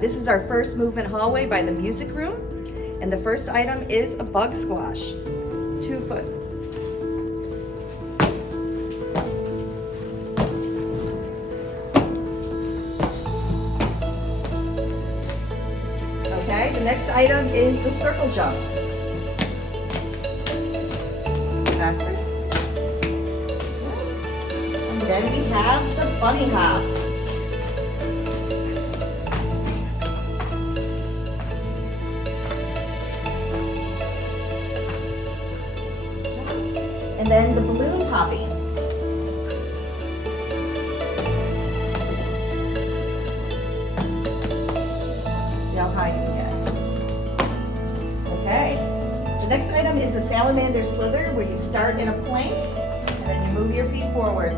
This is our first movement hallway by the music room. And the first item is a bug squash, 2 foot. Okay, the next item is the circle jump. Backwards. And then we have the bunny hop. And then the balloon popping. See how high you can get. Okay. The next item is the salamander slither, where you start in a plank and then you move your feet forward.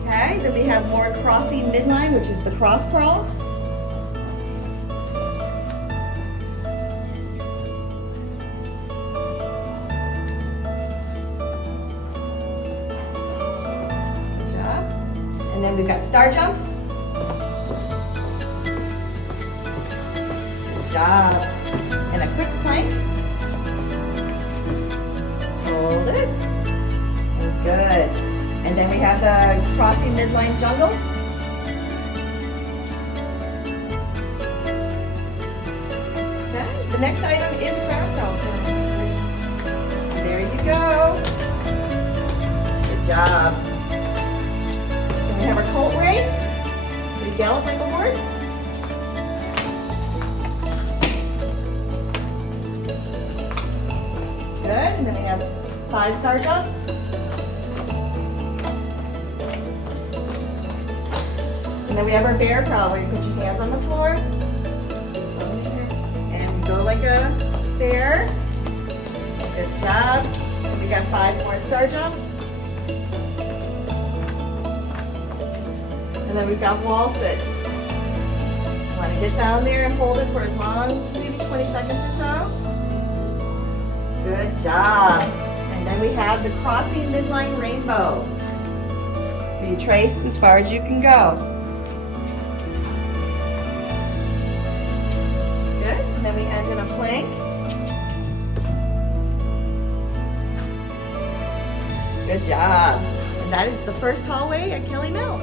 Okay, then we have more crossing midline, which is the cross crawl. And then we've got star jumps. Good job. And a quick plank. Hold it. And good. And then we have the crossing midline jungle. Okay. The next item is crab crawl. There you go. Good job. We have our colt race. So you gallop like a horse. Good. And then we have 5 star jumps. And then we have our bear crawl, where you put your hands on the floor. And you go like a bear. Good job. And we got 5 more star jumps. And then we've got wall sits. You want to get down there and hold it for as long, maybe 20 seconds or so. Good job. And then we have the crossing midline rainbow, where you trace as far as you can go. Good. And then we end in a plank. Good job. And that is the first hallway at Kelly Mill.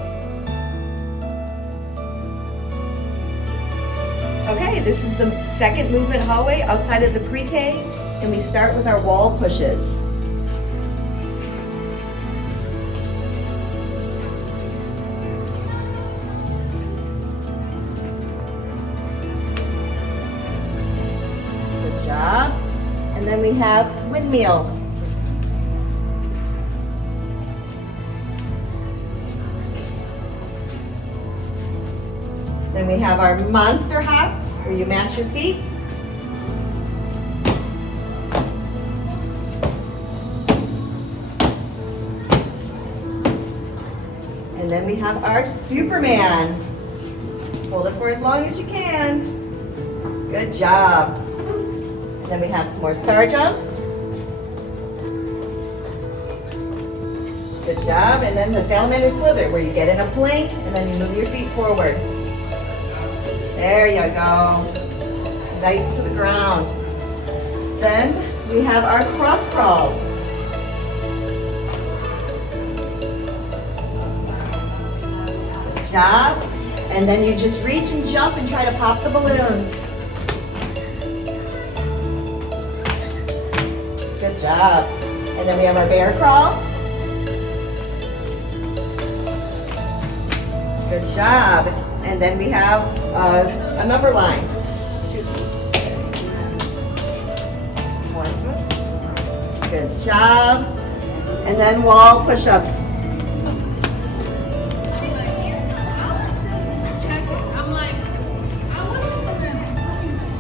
Okay, this is the second movement hallway outside of the pre-K, and we start with our wall pushes. Good job. And then we have windmills. Then we have our monster hop, where you match your feet. And then we have our Superman. Hold it for as long as you can. Good job. And then we have some more star jumps. Good job. And then the salamander slither, where you get in a plank and then you move your feet forward. There you go. Nice to the ground. Then we have our cross crawls. Good job. And then you just reach and jump and try to pop the balloons. Good job. And then we have our bear crawl. Good job. And then we have a number line. 2 feet. 1 foot. Good job. And then wall push-ups.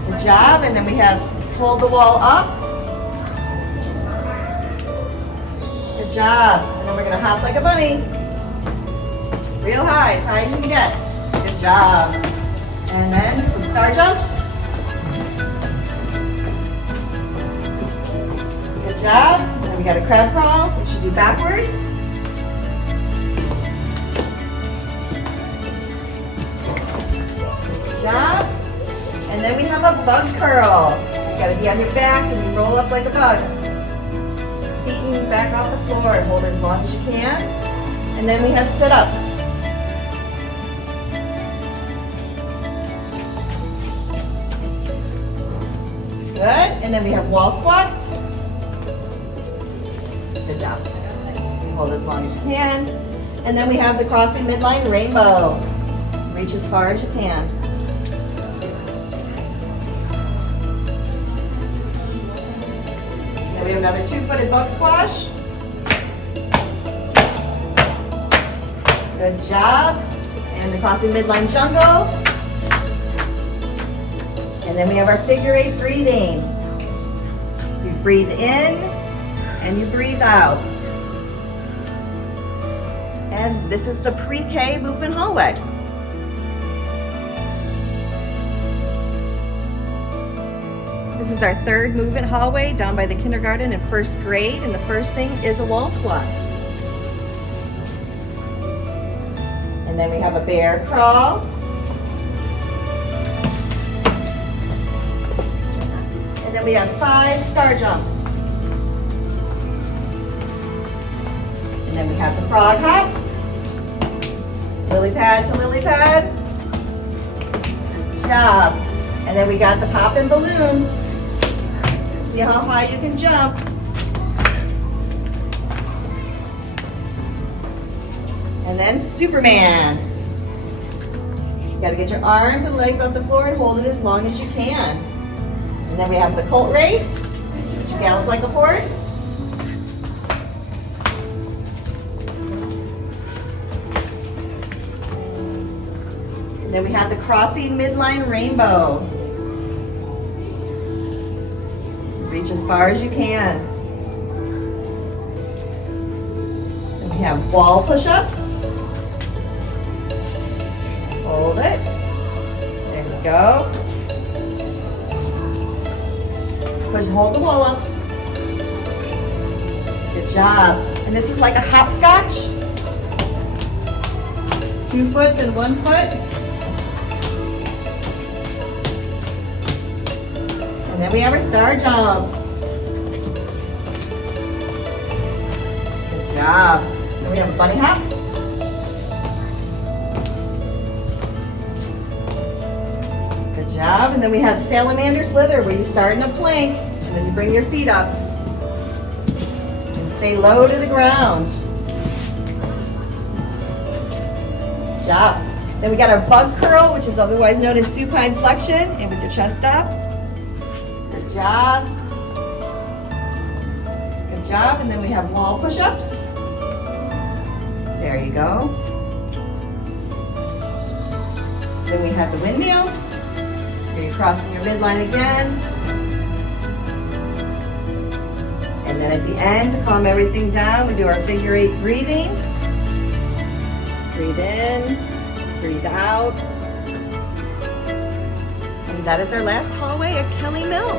Good job. And then we have hold the wall up. Good job. And then we're going to hop like a bunny. Real high, as high as you can get. Good job. And then some star jumps. Good job. And then we got a crab crawl, which you do backwards. job. And then we have a bug curl. You gotta be on your back and you roll up like a bug. Feet back off the floor and hold as long as you can. And then we have sit-ups. Good. And then we have wall squats. Good job. Hold as long as you can. And then we have the crossing midline rainbow. Reach as far as you can. Then we have another two-footed bug squash. Good job. And the crossing midline jungle. And then we have our figure 8 breathing. You breathe in and you breathe out. And this is the pre-K movement hallway. This is our third movement hallway down by the kindergarten and first grade. And the first thing is a wall squat. And then we have a bear crawl. And then we have 5 star jumps. And then we have the frog hop. Lily pad to lily pad. Good job. And then we got the poppin' balloons. See how high you can jump. And then Superman. You gotta get your arms and legs off the floor and hold it as long as you can. And then we have the colt race, which you gallop like a horse. And then we have the crossing midline rainbow. Reach as far as you can. And we have wall push-ups. Hold it. There we go. Push and hold the wall up. Good job. And this is like a hopscotch. 2 foot and 1 foot. And then we have our star jumps. Good job. Then we have a bunny hop. Good job. And then we have salamander slither where you start in a plank and then you bring your feet up. And stay low to the ground. Good job. Then we got our bug curl, which is otherwise known as supine flexion, and with your chest up. Good job. Good job. And then we have wall push-ups. There you go. Then we have the windmills. Here you're crossing your midline again. And then at the end, to calm everything down, we do our figure 8 breathing. Breathe in, breathe out. And that is our last hallway at Kelly Mill.